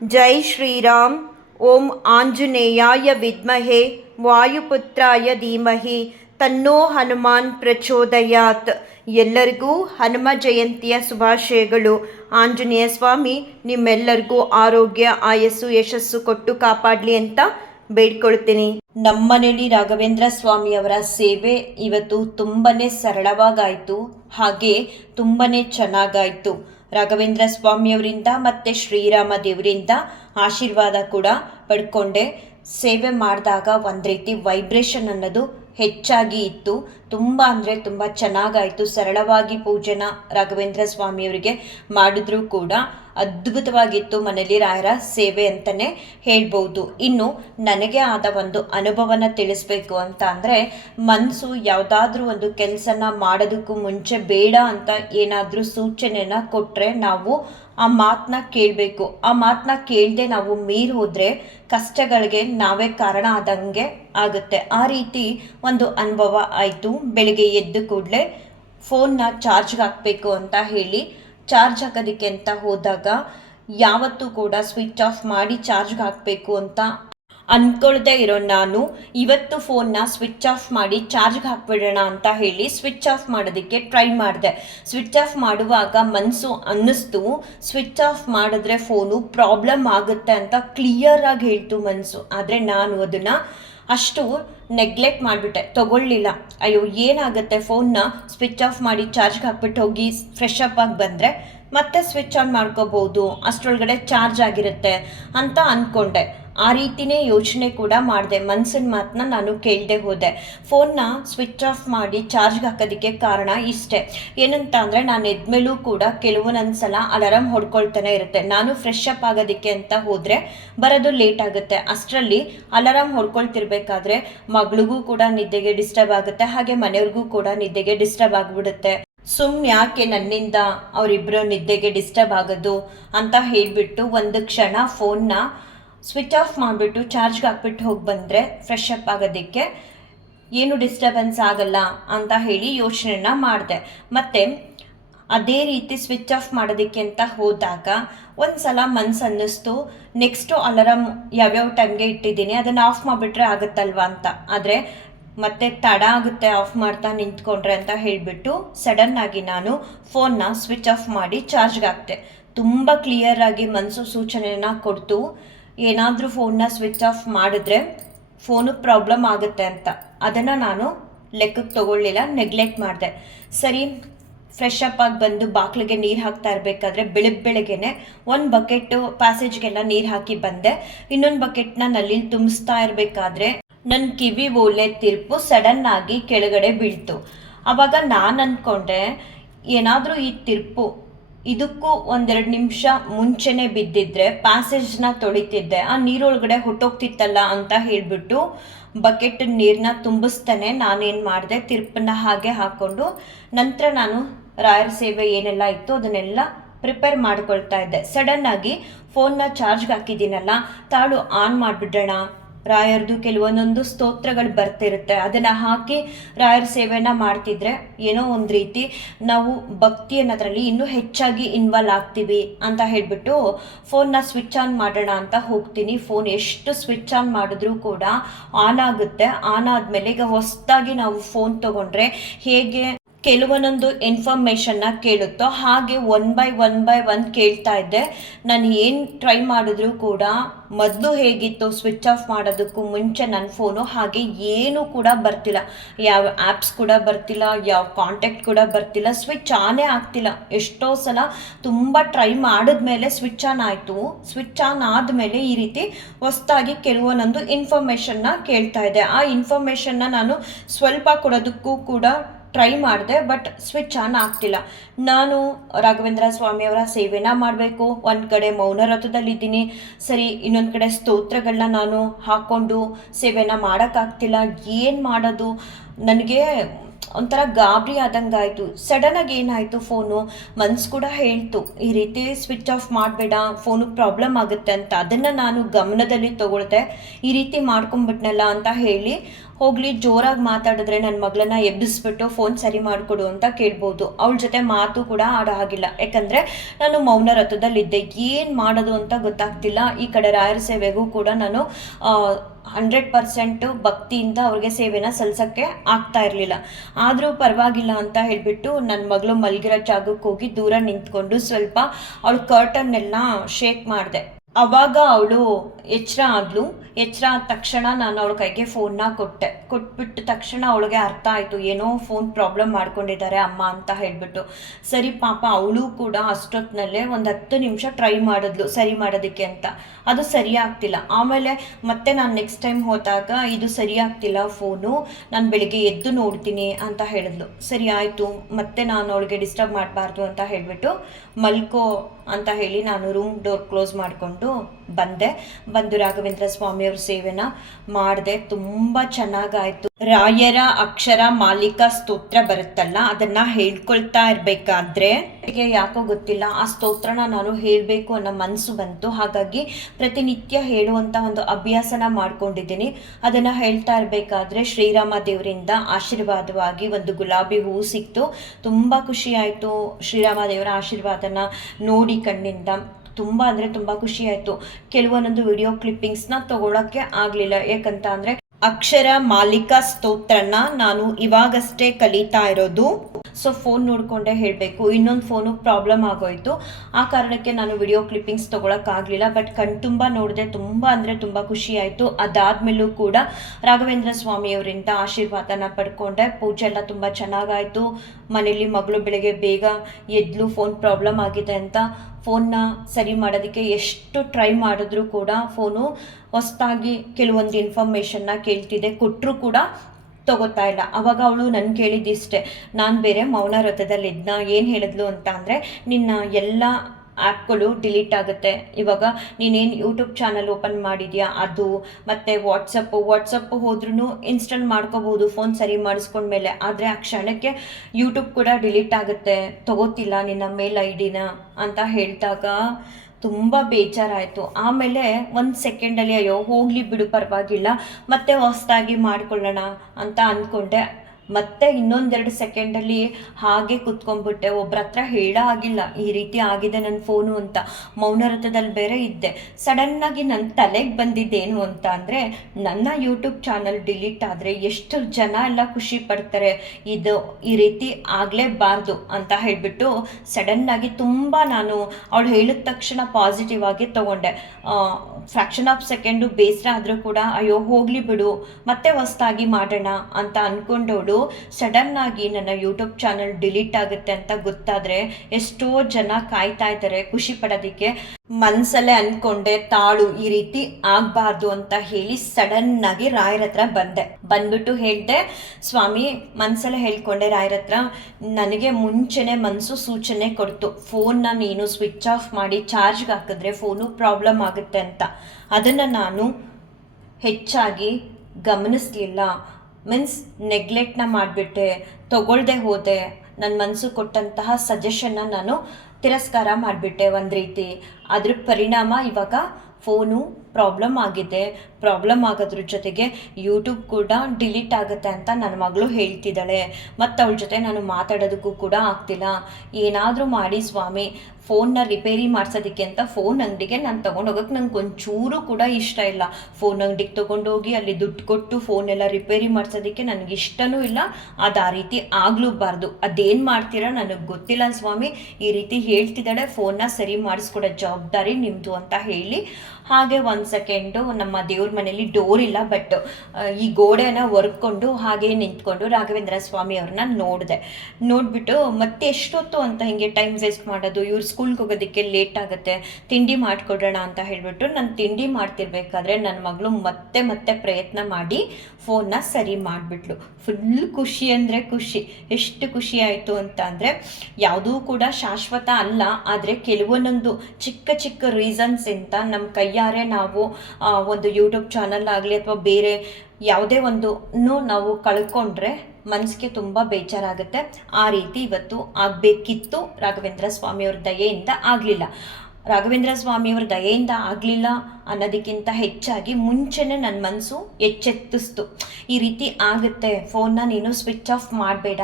जय श्रीराम। ओम आंजनेयाय विद्महे वायुपुत्राय धीमहि तन्नो हनुमान् प्रचोदयात्। ಎಲ್ಲರಿಗೂ ಹನುಮ ಜಯಂತಿಯ ಶುಭಾಶಯಗಳು. ಆಂಜನೇಯ ಸ್ವಾಮಿ ನಿಮ್ಮೆಲ್ಲರಿಗೂ ಆರೋಗ್ಯ, ಆಯಸ್ಸು, ಯಶಸ್ಸು ಕೊಟ್ಟು ಕಾಪಾಡಲಿ ಅಂತ ಬೇಡ್ಕೊಳ್ತೀನಿ. ನಮ್ಮನೇಲಿ ರಾಘವೇಂದ್ರ ಸ್ವಾಮಿಯವರ ಸೇವೆ ಇವತ್ತು ತುಂಬನೇ ಸರಳವಾಗಾಯಿತು, ಹಾಗೆ ತುಂಬನೇ ಚೆನ್ನಾಗಾಯಿತು. ರಾಘವೇಂದ್ರ ಸ್ವಾಮಿಯವರಿಂದ ಮತ್ತು ಶ್ರೀರಾಮ ದೇವರಿಂದ ಆಶೀರ್ವಾದ ಕೂಡ ಪಡ್ಕೊಂಡೆ. ಸೇವೆ ಮಾಡಿದಾಗ ಒಂದು ರೀತಿ ವೈಬ್ರೇಷನ್ ಅನ್ನೋದು ಹೆಚ್ಚಾಗಿ ಇತ್ತು. ತುಂಬ ಅಂದರೆ ತುಂಬ ಚೆನ್ನಾಗಾಯಿತು. ಸರಳವಾಗಿ ಪೂಜೆನ ರಾಘವೇಂದ್ರ ಸ್ವಾಮಿಯವರಿಗೆ ಮಾಡಿದ್ರೂ ಕೂಡ ಅದ್ಭುತವಾಗಿತ್ತು. ಮನೇಲಿ ರಾಯರ ಸೇವೆ ಅಂತಲೇ ಹೇಳ್ಬೋದು. ಇನ್ನು ನನಗೆ ಆದ ಒಂದು ಅನುಭವನ ತಿಳಿಸ್ಬೇಕು ಅಂತ ಅಂದರೆ, ಮನಸ್ಸು ಯಾವುದಾದ್ರೂ ಒಂದು ಕೆಲಸನ ಮಾಡೋದಕ್ಕೂ ಮುಂಚೆ ಬೇಡ ಅಂತ ಏನಾದರೂ ಸೂಚನೆನ ಕೊಟ್ಟರೆ ನಾವು ಆ ಮಾತನ್ನ ಕೇಳಬೇಕು. ಆ ಮಾತನ್ನ ಕೇಳದೆ ನಾವು ಮೀರಿ ಹೋದರೆ ಕಷ್ಟಗಳಿಗೆ ನಾವೇ ಕಾರಣ ಆದಂಗೆ ಆಗುತ್ತೆ. ಆ ರೀತಿ ಒಂದು ಅನುಭವ ಆಯಿತು. ಬೆಳಿಗ್ಗೆ ಎದ್ದು ಕೂಡಲೇ ಫೋನ್ನ ಚಾರ್ಜ್ಗೆ ಹಾಕಬೇಕು ಅಂತ ಹೇಳಿ ಚಾರ್ಜ್ ಹಾಕೋದಕ್ಕೆ ಅಂತ ಹೋದಾಗ ಯಾವತ್ತೂ ಕೂಡ ಸ್ವಿಚ್ ಆಫ್ ಮಾಡಿ ಚಾರ್ಜ್ಗೆ ಹಾಕಬೇಕು ಅಂತ ಅಂದ್ಕೊಳ್ದೇ ಇರೋ ನಾನು ಇವತ್ತು ಫೋನ್ನ ಸ್ವಿಚ್ ಆಫ್ ಮಾಡಿ ಚಾರ್ಜ್ಗೆ ಹಾಕ್ಬಿಡೋಣ ಅಂತ ಹೇಳಿ ಸ್ವಿಚ್ ಆಫ್ ಮಾಡೋದಕ್ಕೆ ಟ್ರೈ ಮಾಡಿದೆ. ಸ್ವಿಚ್ ಆಫ್ ಮಾಡುವಾಗ ಮನಸ್ಸು ಅನ್ನಿಸ್ತು, ಸ್ವಿಚ್ ಆಫ್ ಮಾಡಿದ್ರೆ ಫೋನು ಪ್ರಾಬ್ಲಮ್ ಆಗುತ್ತೆ ಅಂತ ಕ್ಲಿಯರಾಗಿ ಹೇಳ್ತು ಮನಸ್ಸು. ಆದರೆ ನಾನು ಅದನ್ನು ಅಷ್ಟು ನೆಗ್ಲೆಕ್ಟ್ ಮಾಡಿಬಿಟ್ಟೆ, ತಗೊಳ್ಳಿಲ್ಲ. ಅಯ್ಯೋ ಏನಾಗುತ್ತೆ, ಫೋನ್ನ ಸ್ವಿಚ್ ಆಫ್ ಮಾಡಿ ಚಾರ್ಜ್ಗೆ ಹಾಕ್ಬಿಟ್ಟು ಹೋಗಿ ಫ್ರೆಶ್ ಅಪ್ ಆಗಿ ಬಂದರೆ ಮತ್ತೆ ಸ್ವಿಚ್ ಆನ್ ಮಾಡ್ಕೋಬೋದು, ಅಷ್ಟರೊಳಗಡೆ ಚಾರ್ಜ್ ಆಗಿರುತ್ತೆ ಅಂತ ಅಂದ್ಕೊಂಡೆ. ಆ ರೀತಿಯೇ ಯೋಚನೆ ಕೂಡ ಮಾಡಿದೆ. ಮನಸ್ಸಿನ ಮಾತನ್ನ ನಾನು ಕೇಳದೆ ಹೋದೆ. ಫೋನ್ನ ಸ್ವಿಚ್ ಆಫ್ ಮಾಡಿ ಚಾರ್ಜ್ಗೆ ಹಾಕೋದಕ್ಕೆ ಕಾರಣ ಇಷ್ಟೇ. ಏನಂತ ಅಂದರೆ, ನಾನು ಎದ್ಮೇಲೂ ಕೂಡ ಕೆಲವೊಂದೊಂದು ಸಲ ಅಲಾರಾಮ್ ಹೊಡ್ಕೊಳ್ತಾನೆ ಇರುತ್ತೆ. ನಾನು ಫ್ರೆಶ್ ಅಪ್ ಆಗೋದಕ್ಕೆ ಅಂತ ಹೋದರೆ ಬರೋದು ಲೇಟ್ ಆಗುತ್ತೆ. ಅಷ್ಟರಲ್ಲಿ ಅಲಾರಾಮ್ ಹೊಡ್ಕೊಳ್ತಿರ್ಬೇಕಾದ್ರೆ ಮಗಳಿಗೂ ಕೂಡ ನಿದ್ದೆಗೆ ಡಿಸ್ಟರ್ಬ್ ಆಗುತ್ತೆ, ಹಾಗೆ ಮನೆಯವ್ರಿಗೂ ಕೂಡ ನಿದ್ದೆಗೆ ಡಿಸ್ಟರ್ಬ್ ಆಗಿಬಿಡುತ್ತೆ. ಸುಮ್ಮನೆ ಯಾಕೆ ನನ್ನಿಂದ ಅವರಿಬ್ಬರು ನಿದ್ದೆಗೆ ಡಿಸ್ಟರ್ಬ್ ಆಗೋದು ಅಂತ ಹೇಳಿಬಿಟ್ಟು ಒಂದು ಕ್ಷಣ ಫೋನ್ನ ಸ್ವಿಚ್ ಆಫ್ ಮಾಡಿಬಿಟ್ಟು ಚಾರ್ಜ್ಗೆ ಹಾಕ್ಬಿಟ್ಟು ಹೋಗಿ ಬಂದರೆ ಫ್ರೆಶ್ ಅಪ್ ಆಗೋದಕ್ಕೆ ಏನು ಡಿಸ್ಟರ್ಬೆನ್ಸ್ ಆಗಲ್ಲ ಅಂತ ಹೇಳಿ ಯೋಚನೆನ ಮಾಡಿದೆ. ಮತ್ತು ಅದೇ ರೀತಿ ಸ್ವಿಚ್ ಆಫ್ ಮಾಡೋದಕ್ಕೆ ಅಂತ ಹೋದಾಗ ಒಂದು ಸಲ ಮನ್ಸು ಅನ್ನಿಸ್ತು, ನೆಕ್ಸ್ಟು ಅಲಾರಾಮ್ ಯಾವ್ಯಾವ ಟೈಮ್ಗೆ ಇಟ್ಟಿದ್ದೀನಿ ಅದನ್ನು ಆಫ್ ಮಾಡಿಬಿಟ್ರೆ ಆಗುತ್ತಲ್ವ ಅಂತ. ಆದರೆ ಮತ್ತೆ ತಡ ಆಗುತ್ತೆ ಆಫ್ ಮಾಡ್ತಾ ನಿಂತ್ಕೊಂಡ್ರೆ ಅಂತ ಹೇಳಿಬಿಟ್ಟು ಸಡನ್ನಾಗಿ ನಾನು ಫೋನ್ನ ಸ್ವಿಚ್ ಆಫ್ ಮಾಡಿ ಚಾರ್ಜ್ಗೆ ಹಾಕ್ತೆ. ತುಂಬ ಕ್ಲಿಯರಾಗಿ ಮನಸ್ಸು ಸೂಚನೆಯನ್ನು ಕೊಡ್ತು, ಏನಾದರೂ ಫೋನ್ನ ಸ್ವಿಚ್ ಆಫ್ ಮಾಡಿದ್ರೆ ಫೋನು ಪ್ರಾಬ್ಲಮ್ ಆಗುತ್ತೆ ಅಂತ. ಅದನ್ನು ನಾನು ಲೆಕ್ಕಕ್ಕೆ ತೊಗೊಳ್ಳಿಲ್ಲ, ನೆಗ್ಲೆಕ್ಟ್ ಮಾಡಿದೆ. ಸರಿ, ಫ್ರೆಶ್ ಅಪ್ ಆಗಿ ಬಂದು ಬಾಗಿಲಿಗೆ ನೀರು ಹಾಕ್ತಾ ಇರಬೇಕಾದ್ರೆ ಬೆಳಗ್ಗೆನೆ ಒಂದು ಬಕೆಟು ಪ್ಯಾಸೇಜ್ಗೆಲ್ಲ ನೀರು ಹಾಕಿ ಬಂದೆ. ಇನ್ನೊಂದು ಬಕೆಟ್ನ ನಲ್ಲಿ ತುಂಬಿಸ್ತಾ ಇರಬೇಕಾದ್ರೆ ನನ್ನ ಕಿವಿ ಓಲೆ ತಿರುಪು ಸಡನ್ನಾಗಿ ಕೆಳಗಡೆ ಬೀಳ್ತು. ಆವಾಗ ನಾನು ಅಂದ್ಕೊಂಡೆ, ಏನಾದರೂ ಈ ತಿರುಪು ಇದಕ್ಕೂ ಒಂದೆರಡು ನಿಮಿಷ ಮುಂಚೆನೇ ಬಿದ್ದಿದ್ರೆ ಪ್ಯಾಸೇಜ್ನ ತೊಳಿತಿದ್ದೆ, ಆ ನೀರೊಳಗಡೆ ಹೊಟ್ಟೋಗ್ತಿತ್ತಲ್ಲ ಅಂತ ಹೇಳಿಬಿಟ್ಟು ಬಕೆಟ್ ನೀರನ್ನ ತುಂಬಿಸ್ತಾನೆ ನಾನೇನು ಮಾಡಿದೆ, ತಿರುಪನ್ನ ಹಾಗೆ ಹಾಕ್ಕೊಂಡು ನಂತರ ನಾನು ರಾಯರ ಸೇವೆ ಏನೆಲ್ಲ ಇತ್ತು ಅದನ್ನೆಲ್ಲ ಪ್ರಿಪೇರ್ ಮಾಡ್ಕೊಳ್ತಾ ಇದ್ದೆ. ಸಡನ್ನಾಗಿ ಫೋನ್ನ ಚಾರ್ಜ್ಗೆ ಹಾಕಿದ್ದೀನಲ್ಲ, ತಾಳು ಆನ್ ಮಾಡಿಬಿಡೋಣ, ರಾಯರದು ಕೆಲವೊಂದೊಂದು ಸ್ತೋತ್ರಗಳು ಬರ್ತಿರುತ್ತೆ, ಅದನ್ನು ಹಾಕಿ ರಾಯರ ಸೇವೆನ ಮಾಡ್ತಿದ್ರೆ ಏನೋ ಒಂದು ರೀತಿ ನಾವು ಭಕ್ತಿ ಅನ್ನೋದ್ರಲ್ಲಿ ಇನ್ನೂ ಹೆಚ್ಚಾಗಿ ಇನ್ವಾಲ್ವ್ ಆಗ್ತೀವಿ ಅಂತ ಹೇಳಿಬಿಟ್ಟು ಫೋನ್ನ ಸ್ವಿಚ್ ಆನ್ ಮಾಡೋಣ ಅಂತ ಹೋಗ್ತೀನಿ. ಫೋನ್ ಎಷ್ಟು ಸ್ವಿಚ್ ಆನ್ ಮಾಡಿದ್ರೂ ಕೂಡ ಆನ್ ಆಗುತ್ತೆ. ಆನ್ ಆದಮೇಲೆ ಈಗ ಹೊಸದಾಗಿ ನಾವು ಫೋನ್ ತೊಗೊಂಡ್ರೆ ಹೇಗೆ ಕೆಲವೊಂದೊಂದು ಇನ್ಫಾರ್ಮೇಷನ್ನ ಕೇಳುತ್ತೋ ಹಾಗೆ ಒನ್ ಬೈ ಒನ್ ಕೇಳ್ತಾ ಇದ್ದೆ. ನಾನು ಏನು ಟ್ರೈ ಮಾಡಿದ್ರೂ ಕೂಡ ಮೊದಲು ಹೇಗಿತ್ತು ಸ್ವಿಚ್ ಆಫ್ ಮಾಡೋದಕ್ಕೂ ಮುಂಚೆ ನನ್ನ ಫೋನು ಹಾಗೆ ಏನೂ ಕೂಡ ಬರ್ತಿಲ್ಲ. ಯಾವ ಆ್ಯಪ್ಸ್ ಕೂಡ ಬರ್ತಿಲ್ಲ, ಯಾವ ಕಾಂಟ್ಯಾಕ್ಟ್ ಕೂಡ ಬರ್ತಿಲ್ಲ, ಸ್ವಿಚ್ ಆನೇ ಆಗ್ತಿಲ್ಲ. ಎಷ್ಟೋ ಸಲ ತುಂಬ ಟ್ರೈ ಮಾಡಿದ್ಮೇಲೆ ಸ್ವಿಚ್ ಆನ್ ಆಯಿತು. ಸ್ವಿಚ್ ಆನ್ ಆದಮೇಲೆ ಈ ರೀತಿ ಹೊಸದಾಗಿ ಕೆಲವೊಂದೊಂದು ಇನ್ಫಾರ್ಮೇಷನ್ನ ಕೇಳ್ತಾ ಇದೆ. ಆ ಇನ್ಫಾರ್ಮೇಷನ್ನ ನಾನು ಸ್ವಲ್ಪ ಕೊಡೋದಕ್ಕೂ ಕೂಡ ಟ್ರೈ ಮಾಡಿದೆ, ಬಟ್ ಸ್ವಿಚ್ ಆನ್ ಆಗ್ತಿಲ್ಲ. ನಾನು ರಾಘವೇಂದ್ರ ಸ್ವಾಮಿಯವರ ಸೇವೆನ ಮಾಡಬೇಕು, ಒಂದು ಕಡೆ ಮೌನ ವ್ರತದಲ್ಲಿದ್ದೀನಿ, ಸರಿ ಇನ್ನೊಂದು ಕಡೆ ಸ್ತೋತ್ರಗಳನ್ನ ನಾನು ಹಾಕ್ಕೊಂಡು ಸೇವೆನ ಮಾಡೋಕ್ಕಾಗ್ತಿಲ್ಲ. ಏನು ಮಾಡೋದು, ನನಗೆ ಒಂಥರ ಗಾಬರಿ ಆದಂಗಾಯಿತು. ಸಡನ್ನಾಗಿ ಏನಾಯಿತು, ಫೋನು ಮನ್ಸು ಕೂಡ ಹೇಳ್ತು ಈ ರೀತಿ ಸ್ವಿಚ್ ಆಫ್ ಮಾಡಬೇಡ, ಫೋನು ಪ್ರಾಬ್ಲಮ್ ಆಗುತ್ತೆ ಅಂತ. ಅದನ್ನು ನಾನು ಗಮನದಲ್ಲಿ ತೊಗೊಳ್ದೆ, ಈ ರೀತಿ ಮಾಡ್ಕೊಂಬಿಟ್ನಲ್ಲ ಅಂತ ಹೇಳಿ ಹೋಗಲಿ ಜೋರಾಗಿ ಮಾತಾಡಿದ್ರೆ ನನ್ನ ಮಗಳನ್ನ ಎಬ್ಬಿಸ್ಬಿಟ್ಟು ಫೋನ್ ಸರಿ ಮಾಡಿಕೊಡು ಅಂತ ಕೇಳ್ಬೋದು. ಅವಳ ಜೊತೆ ಮಾತು ಕೂಡ ಆಡೋ ಹಾಗಿಲ್ಲ, ಯಾಕಂದರೆ ನಾನು ಮೌನ ವ್ರತದಲ್ಲಿದ್ದೆ. ಏನು ಮಾಡೋದು ಅಂತ ಗೊತ್ತಾಗ್ತಿಲ್ಲ. ಈ ಕಡೆ ರಾಯರ ಸೇವೆಗೂ ಕೂಡ ನಾನು 100% ಭಕ್ತಿಯಿಂದ ಅವ್ರಿಗೆ ಸೇವೆನ ಸಲ್ಲಿಸೋಕ್ಕೆ ಆಗ್ತಾ ಇರಲಿಲ್ಲ. ಆದರೂ ಪರವಾಗಿಲ್ಲ ಅಂತ ಹೇಳಿಬಿಟ್ಟು ನನ್ನ ಮಗಳು ಮಲಗಿರೋ ಜಾಗಕ್ಕೆ ಹೋಗಿ ದೂರ ನಿಂತ್ಕೊಂಡು ಸ್ವಲ್ಪ ಅವಳ ಕರ್ಟನ್ನೆಲ್ಲ ಶೇಕ್ ಮಾಡಿದೆ. ಅವಾಗ ಅವಳು ಎಚ್ಚರ ಆದ್ಲು. ಎಚ್ಚರ ಆದ ತಕ್ಷಣ ನಾನು ಅವಳ ಕೈಗೆ ಫೋನ್ನ ಕೊಟ್ಬಿಟ್ಟ ತಕ್ಷಣ ಅವಳಿಗೆ ಅರ್ಥ ಆಯಿತು, ಏನೋ ಫೋನ್ ಪ್ರಾಬ್ಲಮ್ ಮಾಡ್ಕೊಂಡಿದ್ದಾರೆ ಅಮ್ಮ ಅಂತ ಹೇಳಿಬಿಟ್ಟು. ಸರಿ ಪಾಪ ಅವಳು ಕೂಡ ಅಷ್ಟೊತ್ತಿನಲ್ಲೇ ಒಂದು 10 ನಿಮಿಷ ಟ್ರೈ ಮಾಡಿದ್ಲು ಸರಿ ಮಾಡೋದಕ್ಕೆ ಅಂತ. ಅದು ಸರಿ ಆಗ್ತಿಲ್ಲ. ಆಮೇಲೆ ಮತ್ತೆ ನಾನು ನೆಕ್ಸ್ಟ್ ಟೈಮ್ ಹೋದಾಗ ಇದು ಸರಿ ಆಗ್ತಿಲ್ಲ ಫೋನು, ನಾನು ಬೆಳಿಗ್ಗೆ ಎದ್ದು ನೋಡ್ತೀನಿ ಅಂತ ಹೇಳಿದ್ಲು. ಸರಿ ಆಯಿತು, ಮತ್ತೆ ನಾನು ಅವಳಿಗೆ ಡಿಸ್ಟರ್ಬ್ ಮಾಡಬಾರ್ದು ಅಂತ ಹೇಳಿಬಿಟ್ಟು ಮಲ್ಕೋ ಅಂತ ಹೇಳಿ ನಾನು ರೂಮ್ ಡೋರ್ ಕ್ಲೋಸ್ ಮಾಡಿಕೊಂಡು ಬಂದು ರಾಘವೇಂದ್ರ ಸ್ವಾಮಿಯವ್ರ ಸೇವೆನ ಮಾಡಿದೆ. ತುಂಬ ಚೆನ್ನಾಗಾಯಿತು. ರಾಯರ ಅಕ್ಷರ ಮಾಲಿಕಾ ಸ್ತೋತ್ರ ಬರುತ್ತಲ್ಲ, ಅದನ್ನು ಹೇಳ್ಕೊಳ್ತಾ ಇರಬೇಕಾದ್ರೆ ಯಾಕೋ ಗೊತ್ತಿಲ್ಲ ಆ ಸ್ತೋತ್ರನ ನಾನು ಹೇಳಬೇಕು ಅನ್ನೋ ಮನಸ್ಸು ಬಂತು. ಹಾಗಾಗಿ ಪ್ರತಿನಿತ್ಯ ಹೇಳುವಂಥ ಒಂದು ಅಭ್ಯಾಸನ ಮಾಡ್ಕೊಂಡಿದ್ದೀನಿ. ಅದನ್ನು ಹೇಳ್ತಾ ಇರಬೇಕಾದ್ರೆ ಶ್ರೀರಾಮ ದೇವರಿಂದ ಆಶೀರ್ವಾದವಾಗಿ ಒಂದು ಗುಲಾಬಿ ಹೂವು ಸಿಕ್ತು. ತುಂಬ ಖುಷಿ ಆಯಿತು ಶ್ರೀರಾಮ ದೇವರ ಆಶೀರ್ವಾದನ ನೋಡಿ ಕಣ್ಣಿಂದ. ತುಂಬ ಅಂದರೆ ತುಂಬ ಖುಷಿ ಆಯಿತು. ಕೆಲವೊಂದೊಂದು ವಿಡಿಯೋ ಕ್ಲಿಪ್ಪಿಂಗ್ಸ್ನ ತೊಗೊಳಕ್ಕೆ ಆಗಲಿಲ್ಲ. ಯಾಕಂತ ಅಂದರೆ ಅಕ್ಷರ ಮಾಲಿಕಾ ಸ್ತೋತ್ರನ ನಾನು ಇವಾಗಷ್ಟೇ ಕಲಿತಾ ಇರೋದು. ಸೊ ಫೋನ್ ನೋಡಿಕೊಂಡೇ ಹೇಳಬೇಕು. ಇನ್ನೊಂದು ಫೋನು ಪ್ರಾಬ್ಲಮ್ ಆಗೋಯಿತು. ಆ ಕಾರಣಕ್ಕೆ ನಾನು ವಿಡಿಯೋ ಕ್ಲಿಪ್ಪಿಂಗ್ಸ್ ತೊಗೊಳಕ್ಕಾಗಲಿಲ್ಲ. ಬಟ್ ಕಣ್ತುಂಬ ನೋಡಿದೆ. ತುಂಬ ಅಂದರೆ ತುಂಬ ಖುಷಿ ಆಯಿತು. ಅದಾದಮೇಲೂ ಕೂಡ ರಾಘವೇಂದ್ರ ಸ್ವಾಮಿಯವರಿಂದ ಆಶೀರ್ವಾದನ ಪಡ್ಕೊಂಡೆ. ಪೂಜೆ ಎಲ್ಲ ತುಂಬ ಚೆನ್ನಾಗಾಯಿತು. ಮನೇಲಿ ಮಗಳು ಬೆಳಗ್ಗೆ ಬೇಗ ಎದ್ಲು, ಫೋನ್ ಪ್ರಾಬ್ಲಮ್ ಆಗಿದೆ ಅಂತ. ಫೋನ್ನ ಸರಿ ಮಾಡೋದಕ್ಕೆ ಎಷ್ಟು ಟ್ರೈ ಮಾಡಿದ್ರೂ ಕೂಡ ಫೋನು ಹೊಸದಾಗಿ ಕೆಲವೊಂದು ಇನ್ಫಾರ್ಮೇಷನ್ನ ಕೇಳ್ತಿದೆ, ಕೊಟ್ಟರೂ ಕೂಡ ತಗೋತಾ ಇಲ್ಲ. ಅವಾಗ ಅವಳು ನನ್ನ ಕೇಳಿದ್ದಿಷ್ಟೇ, ನಾನು ಬೇರೆ ಮೌನ ವ್ರತದಲ್ಲಿದ್ನ. ಏನು ಹೇಳಿದ್ಲು ಅಂತ ಅಂದರೆ, ನಿನ್ನ ಎಲ್ಲ ಆ್ಯಪ್ಗಳು ಡಿಲೀಟ್ ಆಗುತ್ತೆ. ಇವಾಗ ನೀನೇನು ಯೂಟ್ಯೂಬ್ ಚಾನಲ್ ಓಪನ್ ಮಾಡಿದ್ಯಾ ಅದು, ಮತ್ತು ವಾಟ್ಸಪ್ಪು ಹೋದ್ರೂ ಇನ್ಸ್ಟಾಲ್ ಮಾಡ್ಕೋಬೋದು ಫೋನ್ ಸರಿ ಮಾಡಿಸ್ಕೊಂಡ್ಮೇಲೆ. ಆದರೆ ಆ ಕ್ಷಣಕ್ಕೆ ಯೂಟ್ಯೂಬ್ ಕೂಡ ಡಿಲೀಟ್ ಆಗುತ್ತೆ, ತಗೋತಿಲ್ಲ ನಿನ್ನ ಮೇಲ್ ID-ನ ಅಂತ ಹೇಳಿದಾಗ ತುಂಬ ಬೇಜಾರಾಯಿತು. ಆಮೇಲೆ 1 ಸೆಕೆಂಡಲ್ಲಿ ಅಯ್ಯೋ ಹೋಗಲಿ ಬಿಡು ಪರವಾಗಿಲ್ಲ ಮತ್ತೆ ಹೊಸದಾಗಿ ಮಾಡ್ಕೊಳ್ಳೋಣ ಅಂತ ಅಂದ್ಕೊಂಡೆ. ಮತ್ತೆ 1-2 ಸೆಕೆಂಡಲ್ಲಿ ಹಾಗೆ ಕುತ್ಕೊಂಡ್ಬಿಟ್ಟೆ. ಒಬ್ರ ಹತ್ರ ಹೇಳೋ ಆಗಿಲ್ಲ ಈ ರೀತಿ ಆಗಿದೆ ನನ್ನ ಫೋನು ಅಂತ. ಮೌನವ್ರತದಲ್ಲಿ ಬೇರೆ ಇದ್ದೆ. ಸಡನ್ನಾಗಿ ನನ್ನ ತಲೆಗೆ ಬಂದಿದ್ದೇನು ಅಂತ ಅಂದರೆ, ನನ್ನ ಯೂಟ್ಯೂಬ್ ಚಾನಲ್ ಡಿಲೀಟ್ ಆದರೆ ಎಷ್ಟು ಜನ ಎಲ್ಲ ಖುಷಿ ಪಡ್ತಾರೆ, ಇದು ಈ ರೀತಿ ಆಗಲೇಬಾರ್ದು ಅಂತ ಹೇಳಿಬಿಟ್ಟು ಸಡನ್ನಾಗಿ ತುಂಬ ನಾನು ಅವಳು ಹೇಳಿದ ತಕ್ಷಣ ಪಾಸಿಟಿವ್ ಆಗಿ ತೊಗೊಂಡೆ. ಫ್ರ್ಯಾಕ್ಷನ್ ಆಫ್ ಸೆಕೆಂಡು ಬೇಸರ ಆದರೂ ಕೂಡ ಅಯ್ಯೋ ಹೋಗಲಿ ಬಿಡು ಮತ್ತೆ ಹೊಸದಾಗಿ ಮಾಡೋಣ ಅಂತ ಅಂದ್ಕೊಂಡವಳು ಸಡನ್ನಾಗಿ ನನ್ನ ಯೂಟ್ಯೂಬ್ ಚಾನಲ್ ಡಿಲೀಟ್ ಆಗುತ್ತೆ ಅಂತ ಗೊತ್ತಾದರೆ ಎಷ್ಟೋ ಜನ ಕಾಯ್ತಾ ಇದ್ದಾರೆ ಖುಷಿ ಪಡೋದಕ್ಕೆ. ಮನಸ್ಸಲ್ಲೇ ಅಂದ್ಕೊಂಡೆ, ತಾಳು ಈ ರೀತಿ ಆಗಬಾರ್ದು ಅಂತ ಹೇಳಿ ಸಡನ್ನಾಗಿ ರಾಯರ ಹತ್ರ ಬಂದ್ಬಿಟ್ಟು ಹೇಳಿದೆ, ಸ್ವಾಮಿ ಮನಸ್ಸಲ್ಲೇ ಹೇಳ್ಕೊಂಡೆ ರಾಯರ ಹತ್ರ, ನನಗೆ ಮುಂಚೆನೇ ಮನಸ್ಸು ಸೂಚನೆ ಕೊಡ್ತು, ಫೋನ್ನ ನೀನು ಸ್ವಿಚ್ ಆಫ್ ಮಾಡಿ ಚಾರ್ಜ್ಗೆ ಹಾಕಿದ್ರೆ ಫೋನು ಪ್ರಾಬ್ಲಮ್ ಆಗುತ್ತೆ ಅಂತ. ಅದನ್ನು ನಾನು ಹೆಚ್ಚಾಗಿ ಗಮನಿಸಲಿಲ್ಲ. ಮೀನ್ಸ್ ನೆಗ್ಲೆಕ್ಟ್ನ ಮಾಡಿಬಿಟ್ಟೆ, ತಗೊಳ್ದೆ ಹೋದೆ. ನನ್ನ ಮನಸ್ಸು ಕೊಟ್ಟಂತಹ ಸಜೆಷನ್ನ ನಾನು ತಿರಸ್ಕಾರ ಮಾಡಿಬಿಟ್ಟೆ ಒಂದು ರೀತಿ. ಅದ್ರ ಪರಿಣಾಮ ಇವಾಗ ಫೋನು ಪ್ರಾಬ್ಲಮ್ ಆಗಿದೆ. ಪ್ರಾಬ್ಲಮ್ ಆಗೋದ್ರ ಜೊತೆಗೆ ಯೂಟ್ಯೂಬ್ ಕೂಡ ಡಿಲೀಟ್ ಆಗುತ್ತೆ ಅಂತ ನನ್ನ ಮಗಳು ಹೇಳ್ತಿದ್ದಾಳೆ. ಮತ್ತು ಅವಳ ಜೊತೆ ನಾನು ಮಾತಾಡೋದಕ್ಕೂ ಕೂಡ ಆಗ್ತಿಲ್ಲ. ಏನಾದರೂ ಮಾಡಿ ಸ್ವಾಮಿ, ಫೋನ್ನ ರಿಪೇರಿ ಮಾಡಿಸೋದಕ್ಕೆ ಅಂತ ಫೋನ್ ಅಂಗಡಿಗೆ ನಾನು ತೊಗೊಂಡೋಗೋಕ್ಕೆ ನಂಗೆ ಒಂಚೂರು ಕೂಡ ಇಷ್ಟ ಇಲ್ಲ. ಫೋನ್ ಅಂಗಡಿಗೆ ತೊಗೊಂಡೋಗಿ ಅಲ್ಲಿ ದುಡ್ಡು ಕೊಟ್ಟು ಫೋನೆಲ್ಲ ರಿಪೇರಿ ಮಾಡಿಸೋದಕ್ಕೆ ನನಗೆ ಇಷ್ಟನೂ ಇಲ್ಲ. ಅದು ಆ ರೀತಿ ಆಗಲೂಬಾರ್ದು. ಅದೇನು ಮಾಡ್ತೀರಾ ನನಗೆ ಗೊತ್ತಿಲ್ಲ ಸ್ವಾಮಿ, ಈ ರೀತಿ ಹೇಳ್ತಿದ್ದಾಳೆ, ಫೋನ್ನ ಸರಿ ಮಾಡಿಸ್ಕೊಡೋ ಜವಾಬ್ದಾರಿ ನಿಮ್ಮದು ಅಂತ ಹೇಳಿ ಹಾಗೆ 1 ಸೆಕೆಂಡು ನಮ್ಮ ದೇವ್ರ ಮನೇಲಿ ಡೋರ್ ಇಲ್ಲ, ಬಟ್ ಈ ಗೋಡೆನ ಒರ್ಕೊಂಡು ಹಾಗೆ ನಿಂತ್ಕೊಂಡು ರಾಘವೇಂದ್ರ ಸ್ವಾಮಿ ಅವ್ರನ್ನ ನೋಡಿಬಿಟ್ಟು ಮತ್ತೆ ಎಷ್ಟೊತ್ತು ಅಂತ ಹಿಂಗೆ ಟೈಮ್ ವೇಸ್ಟ್ ಮಾಡೋದು, ಇವ್ರು ಸ್ಕೂಲ್ಗೆ ಹೋಗೋದಕ್ಕೆ ಲೇಟ್ ಆಗುತ್ತೆ, ತಿಂಡಿ ಮಾಡಿಕೊಡೋಣ ಅಂತ ಹೇಳಿಬಿಟ್ಟು ನಾನು ತಿಂಡಿ ಮಾಡ್ತಿರ್ಬೇಕಾದ್ರೆ ನನ್ನ ಮಗಳು ಮತ್ತೆ ಪ್ರಯತ್ನ ಮಾಡಿ ಫೋನ್ನ ಸರಿ ಮಾಡಿಬಿಟ್ಲು. ಫುಲ್ ಖುಷಿ ಅಂದರೆ ಖುಷಿ. ಎಷ್ಟು ಖುಷಿ ಆಯಿತು ಅಂತ ಅಂದರೆ, ಯಾವುದೂ ಕೂಡ ಶಾಶ್ವತ ಅಲ್ಲ, ಆದರೆ ಕೆಲವೊಂದೊಂದು ಚಿಕ್ಕ ರೀಸನ್ಸಿಂದ ನಮ್ಮ ಕೈಯಾರೆ ನಾವು ಒಂದು ಯೂಟ್ಯೂಬ್ ಚಾನಲ್ ಆಗಲಿ ಅಥವಾ ಬೇರೆ ಯಾವುದೇ ಒಂದು ನಾವು ಕಳ್ಕೊಂಡ್ರೆ ಮನಸ್ಸಿಗೆ ತುಂಬ ಬೇಜಾರಾಗುತ್ತೆ. ಆ ರೀತಿ ಇವತ್ತು ಆಗಬೇಕಿತ್ತು, ರಾಘವೇಂದ್ರ ಸ್ವಾಮಿಯವ್ರ ದಯೆಯಿಂದ ಆಗಲಿಲ್ಲ. ರಾಘವೇಂದ್ರ ಸ್ವಾಮಿಯವ್ರ ದಯೆಯಿಂದ ಆಗಲಿಲ್ಲ ಅನ್ನೋದಕ್ಕಿಂತ ಹೆಚ್ಚಾಗಿ ಮುಂಚೆನೇ ನನ್ನ ಮನಸ್ಸು ಎಚ್ಚೆತ್ತಿಸ್ತು. ಈ ರೀತಿ ಆಗುತ್ತೆ, ಫೋನ್ನ ನೀನು ಸ್ವಿಚ್ ಆಫ್ ಮಾಡಬೇಡ,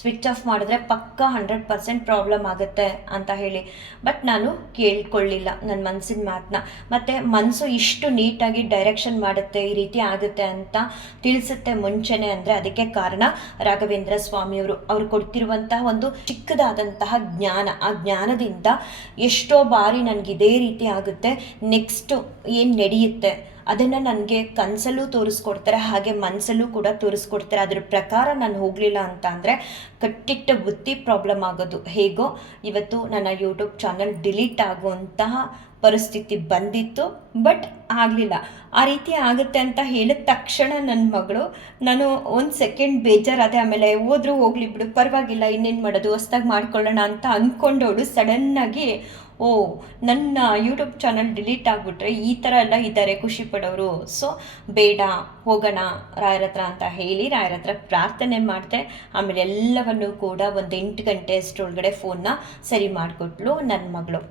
ಸ್ವಿಚ್ ಆಫ್ ಮಾಡಿದ್ರೆ ಪಕ್ಕ 100% ಪ್ರಾಬ್ಲಮ್ ಆಗುತ್ತೆ ಅಂತ ಹೇಳಿ. ಬಟ್ ನಾನು ಕೇಳ್ಕೊಳ್ಳಿಲ್ಲ ನನ್ನ ಮನಸ್ಸಿನ ಮಾತನ್ನ. ಮತ್ತು ಮನಸ್ಸು ಇಷ್ಟು ನೀಟಾಗಿ ಡೈರೆಕ್ಷನ್ ಮಾಡುತ್ತೆ, ಈ ರೀತಿ ಆಗುತ್ತೆ ಅಂತ ತಿಳಿಸುತ್ತೆ ಮುಂಚೆನೇ ಅಂದರೆ ಅದಕ್ಕೆ ಕಾರಣ ರಾಘವೇಂದ್ರ ಸ್ವಾಮಿಯವರು. ಅವರು ಕೊಡ್ತಿರುವಂತಹ ಒಂದು ಚಿಕ್ಕದಾದಂತಹ ಜ್ಞಾನ. ಆ ಜ್ಞಾನದಿಂದ ಎಷ್ಟೋ ಬಾರಿ ನನಗೆ ಇದೇ ರೀತಿ ಆಗುತ್ತೆ, ನೆಕ್ಸ್ಟು ಏನು ನಡೆಯುತ್ತೆ ಅದನ್ನು ನನಗೆ ಕನಸಲ್ಲೂ ತೋರಿಸ್ಕೊಡ್ತಾರೆ, ಹಾಗೆ ಮನಸ್ಸಲ್ಲೂ ಕೂಡ ತೋರಿಸ್ಕೊಡ್ತಾರೆ. ಅದ್ರ ಪ್ರಕಾರ ನಾನು ಹೋಗಲಿಲ್ಲ ಅಂತ ಅಂದರೆ ಕಟ್ಟಿಟ್ಟ ಬುದ್ಧಿ ಪ್ರಾಬ್ಲಮ್ ಆಗೋದು ಹೇಗೋ ಇವತ್ತು ನನ್ನ ಯೂಟ್ಯೂಬ್ ಚಾನಲ್ ಡಿಲೀಟ್ ಆಗುವಂತಹ ಪರಿಸ್ಥಿತಿ ಬಂದಿತ್ತು. ಬಟ್ ಆಗಲಿಲ್ಲ. ಆ ರೀತಿ ಆಗುತ್ತೆ ಅಂತ ಹೇಳಿದ ತಕ್ಷಣ ನನ್ನ ಮಗಳು, ನಾನು ಒಂದು ಸೆಕೆಂಡ್ ಬೇಜಾರಾದೆ. ಆಮೇಲೆ ಹೋದ್ರೂ ಹೋಗ್ಲಿ ಬಿಡು, ಪರವಾಗಿಲ್ಲ, ಇನ್ನೇನು ಮಾಡೋದು, ಹೊಸ್ದಾಗಿ ಮಾಡ್ಕೊಳ್ಳೋಣ ಅಂತ ಅಂದ್ಕೊಂಡವಳು ಸಡನ್ನಾಗಿ ನನ್ನ ಯೂಟ್ಯೂಬ್ ಚಾನಲ್ ಡಿಲೀಟ್ ಆಗಿಬಿಟ್ರೆ ಈ ಥರ ಎಲ್ಲ ಇದ್ದಾರೆ ಖುಷಿ ಪಡೋರು, ಸೊ ಬೇಡ ಹೋಗೋಣ ರಾಯರ ಹತ್ರ ಅಂತ ಹೇಳಿ ರಾಯರ ಹತ್ರ ಪ್ರಾರ್ಥನೆ ಮಾಡಿದೆ. ಆಮೇಲೆ ಎಲ್ಲವನ್ನೂ ಕೂಡ ಒಂದು 8 ಗಂಟೆ ಅಷ್ಟರೊಳಗಡೆ ಫೋನ್ನ ಸರಿ ಮಾಡಿಕೊಟ್ಲು ನನ್ನ ಮಗಳು.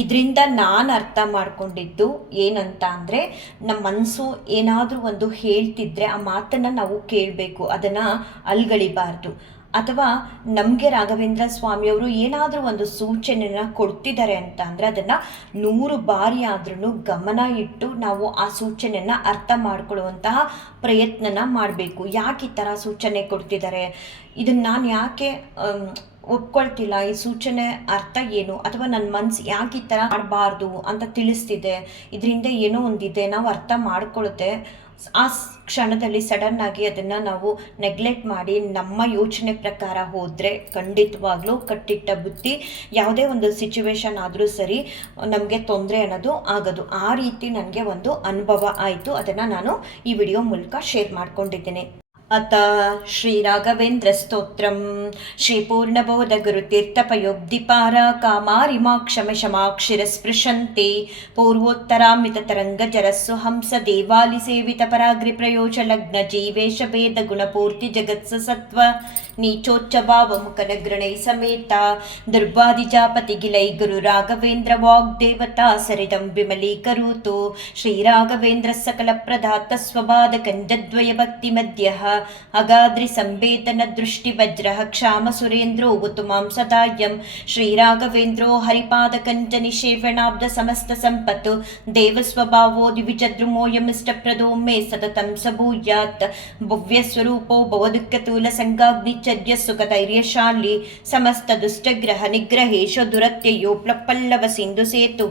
ಇದರಿಂದ ನಾನು ಅರ್ಥ ಮಾಡ್ಕೊಂಡಿದ್ದು ಏನಂತ ಅಂದರೆ, ನಮ್ಮ ಮನಸ್ಸು ಏನಾದರೂ ಒಂದು ಹೇಳ್ತಿದ್ರೆ ಆ ಮಾತನ್ನು ನಾವು ಕೇಳಬೇಕು, ಅದನ್ನು ಅಲ್ಗಳಿಬಾರ್ದು. ಅಥವಾ ನಮಗೆ ರಾಘವೇಂದ್ರ ಸ್ವಾಮಿಯವರು ಏನಾದರೂ ಒಂದು ಸೂಚನೆನ ಕೊಡ್ತಿದ್ದಾರೆ ಅಂತ ಅಂದರೆ ಅದನ್ನು 100 ಬಾರಿ ಆದ್ರೂ ಗಮನ ಇಟ್ಟು ನಾವು ಆ ಸೂಚನೆಯನ್ನು ಅರ್ಥ ಮಾಡ್ಕೊಳ್ಳುವಂತಹ ಪ್ರಯತ್ನನ ಮಾಡಬೇಕು. ಯಾಕೆ ಈ ಥರ ಸೂಚನೆ ಕೊಡ್ತಿದ್ದಾರೆ, ಇದನ್ನು ನಾನು ಯಾಕೆ ಒಪ್ಕೊಳ್ತಿಲ್ಲ, ಈ ಸೂಚನೆ ಅರ್ಥ ಏನು, ಅಥವಾ ನನ್ನ ಮನಸ್ಸು ಯಾಕೆ ಈ ಥರ ಮಾಡಬಾರ್ದು ಅಂತ ತಿಳಿಸ್ತಿದೆ, ಇದರಿಂದ ಏನೋ ಒಂದಿದೆ, ನಾವು ಅರ್ಥ ಮಾಡ್ಕೊಳ್ಳುತ್ತೆ. ಆ ಕ್ಷಣದಲ್ಲಿ ಸಡನ್ನಾಗಿ ಅದನ್ನು ನಾವು ನೆಗ್ಲೆಕ್ಟ್ ಮಾಡಿ ನಮ್ಮ ಯೋಚನೆ ಪ್ರಕಾರ ಹೋದರೆ ಖಂಡಿತವಾಗ್ಲೂ ಕಟ್ಟಿಟ್ಟ ಬುದ್ಧಿ ಯಾವುದೇ ಒಂದು ಸಿಚುವೇಶನ್ ಆದರೂ ಸರಿ ನಮಗೆ ತೊಂದರೆ ಅನ್ನೋದು ಆಗೋದು. ಆ ರೀತಿ ನನಗೆ ಒಂದು ಅನುಭವ ಆಯಿತು, ಅದನ್ನು ನಾನು ಈ ವಿಡಿಯೋ ಮೂಲಕ ಶೇರ್ ಮಾಡ್ಕೊಂಡಿದ್ದೇನೆ. ಅತ ಶ್ರೀ ರಾಘವೇಂದ್ರ ಸ್ತೋತ್ರಂ ಶ್ರೀ ಪೂರ್ಣಬೋಧ ಗುರುತೀರ್ಥಪಯೋಬ್ಧಿಪಾರ ಕಾಮಾರಿಮಾಕ್ಷಮ ಶಮಾಕ್ಷಿರ ಸ್ಪೃಶಂತೆ ಪೂರ್ವೋತ್ತರಾಮಿತ ತರಂಗ ಜರಸ್ಸು ಹಂಸ ದೇವಾಲಿ ಸೇವಿತ ಪರಾಗ್ರಿ ಪ್ರಯೋಜ ಲಗ್ನ ಜೀವೇಶ ಭೇದ ಗುಣಪೂರ್ತಿ ಜಗತ್ಸ ಸತ್ವ ನೀಚೋಚ್ಚ ಭಾವ ಮುಖನಗ್ರಣೈ ಸಮೇತ ದುರ್ವಾದಿಜಾಪತಿ ಗಿಲೈ ಗುರು ರಾಘವೇಂದ್ರ ವಾಗ್ದೇವತಾ ಸರಿದಂ ವಿಮಲೀಕರೂತು ಶ್ರೀ ರಾಘವೇಂದ್ರ ಸಕಲ ಪ್ರದಾತ ಸ್ವಭಾದ ಕಂಜದ್ವಯ ಭಕ್ತಿ ಮಧ್ಯ ಅಗಾದ್ರಿ ಸಂಬೇತನ ದೃಷ್ಟಿ ವಜ್ರ ಕ್ಷಾಮ ಸುರೇಂದ್ರೋ ಉತ್ತುಮಾಂ ಸದಾಯಂ ಶ್ರೀ ರಾಘವೇಂದ್ರೋ ಹರಿಪಾದ ಕಂಚ ನಿಷೇವಣಾಬ್ಧ ಸಮಸ್ತ ಸಂಪತ್ತು ದೇವ ಸ್ವಭಾವೋ ದಿವಿಜದ್ರುಮೋಯಮಿಷ್ಟಪ್ರದೋ ಮೇ ಸತತಂ ಸಭೂಯಾತ್ ಭವ್ಯ ಸ್ವರೂಪೋ ಭವದುಃಖತೂಲ ಸಂಗಾಗ್ನಿ ಚರ್ಯ ಸುಖಧೈರ್ಯಶಾಲಿ ಸಮಸ್ತ ದುಷ್ಟಗ್ರಹ ನಿಗ್ರಹೇಶೋ ದುರತ್ಯಯೋ ಪ್ಲಪ್ಪಲ್ಲವ ಸಿಂಧು ಸೇತು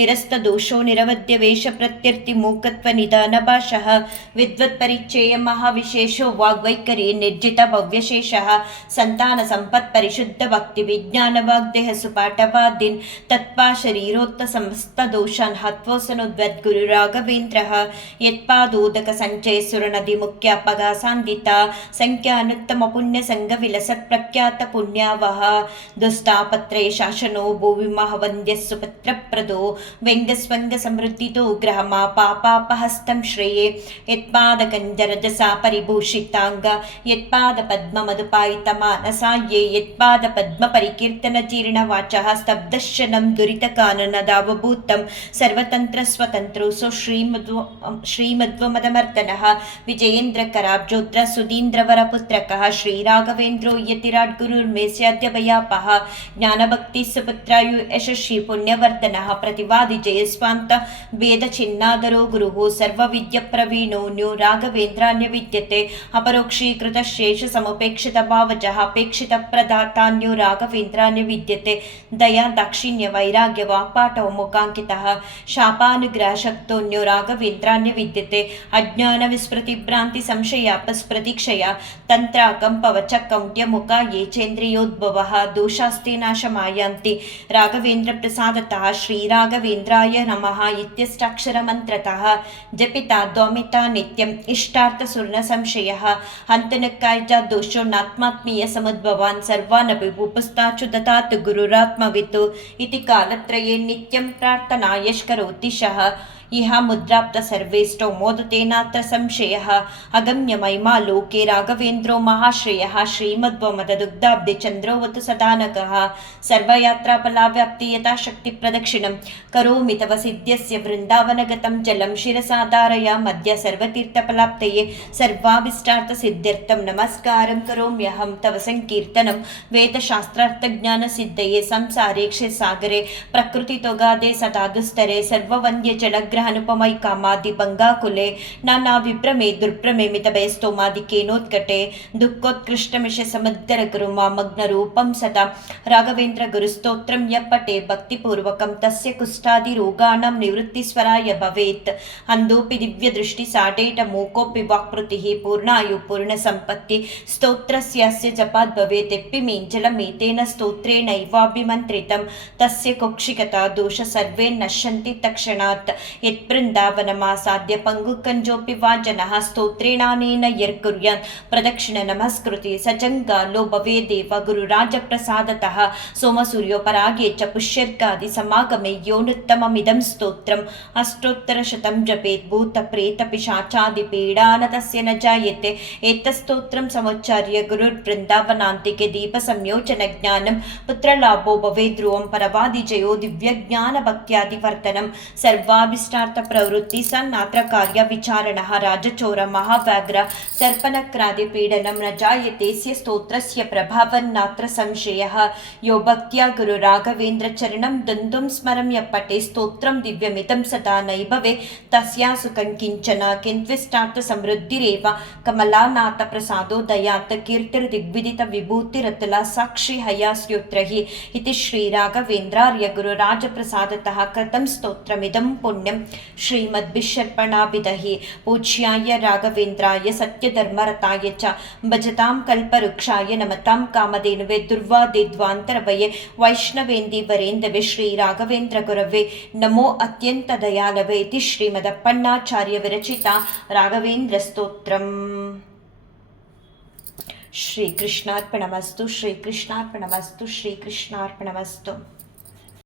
ನಿರಸ್ತ ದೋಷೋ ನಿರವಧ್ಯ ವೇಷ ಪ್ರತ್ಯರ್ಥಿ ಮೂಕತ್ವ ನಿಧಾನ ಭಾಷಃ ವಿದ್ವತ್ ಪರಿಚಯ ಮಹಾವಿಶೇಷೋ ವಾಗ್ವೈಖರಿ ನಿರ್ಜಿತ ಭವ್ಯಶೇಷ ಸಂತಾನ ಸಂಪತ್ ಪರಿಶುದ್ಧ ಭಕ್ತಿ ವಿಜ್ಞಾನ ವಾಗ್ದೇಹ ಸುಪಾಠವಾದಿನ್ ತತ್ಪಾ ಶರೀರೋತ್ತ ಸಮಸ್ತ ದೋಷಾನ್ ಹತ್ವೋಸನುದ್ವದ್ ಗುರು ರಾಘವೇಂದ್ರ ಯತ್ಪಾದೋದಕ ಸಂಚಯ ಸುರನದಿ ಮುಖ್ಯ ಅಪಗಾಸಾಂದಿತ ಸಂಖ್ಯಾನುತ್ತಮ ಪುಣ್ಯ ಸಂಘ ವಿಲಸತ್ ಪ್ರಖ್ಯಾತ ಪುಣ್ಯಾವಹ ದುಸ್ತಾಪತ್ರಯ ಶಾಸನೋ ಭೂವಿಮಹ ವಂದ್ಯ ಸುಪತ್ರ ಪ್ರದೋ ವ್ಯಂಗ್ಯಸ್ವಂಗ ಸಮೃದ್ಧಿತೋ ಗ್ರಹಮ ಪಾಪಾಪಹಸ್ತಂ ಶ್ರೇಯೇ ಯತ್ಪಾದ ಕಂಜರಜಸಾ ಪರಿಭೂಷಿತಾಂಗ ಯತ್ಪಾದ ಪದ್ಮ ಮಧುಪಾಯಿತ ಮಾನಸಾಯೇ ಯತ್ಪಾದ ಪದ್ಮ ಪರಿಕೀರ್ತನ ಜೀರ್ಣ ವಾಚಃ ಸ್ತಬ್ಧಶನಂ ದುರಿತ ಕಾನನದಾವಭೂತಂ ಸರ್ವತಂತ್ರ ಸ್ವತಂತ್ರೋ ಸೋ ಶ್ರೀಮಧ್ವಮದಮರ್ದನಃ ವಿಜಯೇಂದ್ರ ಕರಾಬ್ಜೋತ್ರ ಸುಧೀಂದ್ರವರ ಪುತ್ರಕಃ ಶ್ರೀರಾಘವೇಂದ್ರೋ ಯತಿರಾಟ್ ಗುರುರ್ಮೇಸ್ಯಾದ್ಯ ಭಯಾಪಹ ಜ್ಞಾನಭಕ್ತಿ ಸುಪುತ್ರಾಯು ಯಶಸ್ವಿ ಪುಣ್ಯವರ್ಧನಃ ಪ್ರತಿವಾದಿ ಜಯಸ್ವಾಂತ ವೇದ ಚಿನ್ನಾದರೋ ಗುರುಃ ಸರ್ವವಿದ್ಯ ಪ್ರವೀಣೋ ನ್ಯೋ ರಾಘವೇಂದ್ರಾನ್ಯ ವಿದ್ಯತೆ ಅಪರೋಕ್ಷೀಕೃತ ಶೇಷ ಸಮುಪೇಕ್ಷಿತ ಭಾವಜಃ ಅಪೇಕ್ಷಿತ ಪ್ರದಾತಾನ್ಯೋ ರಾಘವೇಂದ್ರಾನ್ಯ ವಿದ್ಯತೆ ದಯಾ ದಾಕ್ಷಿಣ್ಯ ವೈರಾಗ್ಯ ವಾಕ್ಪಾಠೋ ಮುಖಾಂಕಿತಃ ಶಾಪಾನುಗ್ರಹ ಶಕ್ತೋನ್ಯೋ ರಾಘವೇಂದ್ರಾನ್ಯ ವಿದ್ಯತೆ ಅಜ್ಞಾನ ವಿಸ್ಮೃತಿ ಭ್ರಾಂತಿ ಸಂಶಯ ಅಪಸ್ಮೃತಿಕ್ಷಯ ತಂತ್ರ ಕಂಪವಚ ಕೌಂಟ್ಯ ಮುಖ ಯೇಚೇಂದ್ರಿಯೋದ್ಭವ ದೋಷಾಸ್ತೆ ನಾಶಮಾಯಾಂತಿ ರಾಘವೇಂದ್ರ ಪ್ರಸಾದತಃ ಶ್ರೀರಾಘವೇಂದ್ರಾಯ ನಮಃ ಇತ್ಯಷ್ಟಾಕ್ಷರ ಮಂತ್ರತಃ ಜಪಿತಾ ದ್ವಾಮಿತಾ ನಿತ್ಯಂ ಇಷ್ಟಾರ್ಥ ಸುರ್ಣ ಸಂಶಯ ಹಂತನಕ್ಕಾಯ್ಜ ದೋಷೋ ನಾತ್ಮಾತ್ಮೀಯ ಸಮುದ್ಭವಾನ್ ಸರ್ವಾನಪಿ ಉಪಸ್ಥಾಚು ದತಾತ್ ಗುರುರಾತ್ಮವಿತ್ತು ಇತಿ ಕಾಲತ್ರಯೇ ನಿತ್ಯಂ ಪ್ರಾರ್ಥನಾ ಯಶ್ಕರೋತಿ ಶಃ इह मुद्राप्त सर्वेष्टौ मोदतेनात्र संशयः अगम्य महिमा लोके राघवेन्द्रो महाश्रेयः श्रीमद्वमददुग्धाब्धिचन्द्रोऽवतु सदानकः सर्वयात्राफलाव्याप्ति यथाशक्ति प्रदक्षिणं करोमि तव सिद्ध्यस्य वृन्दावनगतं जलं शिरसा धारयाम्यद्य सर्वतीर्थफलाप्तये सर्वाभीष्टार्थसिद्ध्यर्थं नमस्कारं करोम्यहं तव संकीर्तनं वेदशास्त्रार्थज्ञानसिद्धये संसारे क्षीरसागरे प्रकृतितोगादे सदा दुस्तरे सर्ववन्द्यजलग्रहनुपमै कामादिभङ्गाकुले नानाविभ्रमे दुर्भ्रमे मितभयस्तोमादिकेनोत्कटे दुःखोत्कृष्टमिषसमुद्धरगुरु मामग्नरूपं सदा राघवेन्द्र गुरुस्तोत्रं यः पठे भक्तिपूर्वकं तस्य कुष्ठादिरोगाणां निवृत्तिस्वराय भवेत् अंदोपि दिव्यदृष्टिसाडेट मूकोऽपि वाक्पृतिः पूर्णायु पूर्णसम्पत्ति स्तोत्रस्यास्य जपाद् भवेत् एप्पिमेञ्जलमेतेन स्तोत्रेणैवाभिमन्त्रितं तस्य कुक्षिगता दोष सर्वे नश्यन्ति तत्क्षणात् यत्बृन्दावनमासाद्य पङ्गुकञ्जोऽपि वा जनः स्तोत्रेणानेन यर्कुर्यात् प्रदक्षिण नमस्कृति सजङ्गालो भवेदेव गुरुराजप्रसादतः सोमसूर्योपरागे च पुष्यर्कादि समागमे योनुत्तममिदं स्तोत्रम् अष्टोत्तरशतं जपेत् भूतप्रेतपिशाचादिपीडान तस्य न जायते एतत्स्तोत्रं समुच्चार्य गुरुर्वृन्दावनान्तिके दीपसंयोजनज्ञानं पुत्रलाभो भवेत् ध्रुवं परवादिजयो दिव्यज्ञानभक्त्यादिवर्धनं सर्वाभीष्टार्थप्रवृत्ति सन्नात्रकार्यविचारणः राजचोर महाव्याघ्र सर्पनक्रादिपीडनं न जायते स्य स्तोत्रस्य प्रभावन्नात्र संशयः यो भक्त्या गुरुराघवेन्द्रचरणं दुन्दुं स्मरं यः पठे स्तोत्रं दिव्यमिदं सदा नैभवे तस्या सुखं किञ्चन किन्त्विष्टार्थसमृद्धिरेव कमलानाथप्रसादो दयात् कीर्तिर्दिग्विदितविभूतिरतुला साक्षी हयास्योत्र हि इति श्रीराघवेन्द्रार्य गुरुराजप्रसादतः कृतं स्तोत्रमिदं पुण्यं श्रीमद्भिषर्पणाभिदहि पूज्याय राघवेन्द्राय सत्यधर्मरताय च भजतां कल्पवृक्षाय नमतां कामधेनुवे दुर्वादिध्वान्तरवये वैष्णवेन्दीवरेन्दवे श्रीराघवेन्द्रगुरवे नमो अत्यन्तदयालवे इति श्रीमदप्पण्णाचार्य विरचिता राघवेन्द्र स्तोत्रम्। श्रीकृष्णार्पणमस्तु श्रीकृष्णार्पणमस्तु श्रीकृष्णार्पणमस्तु।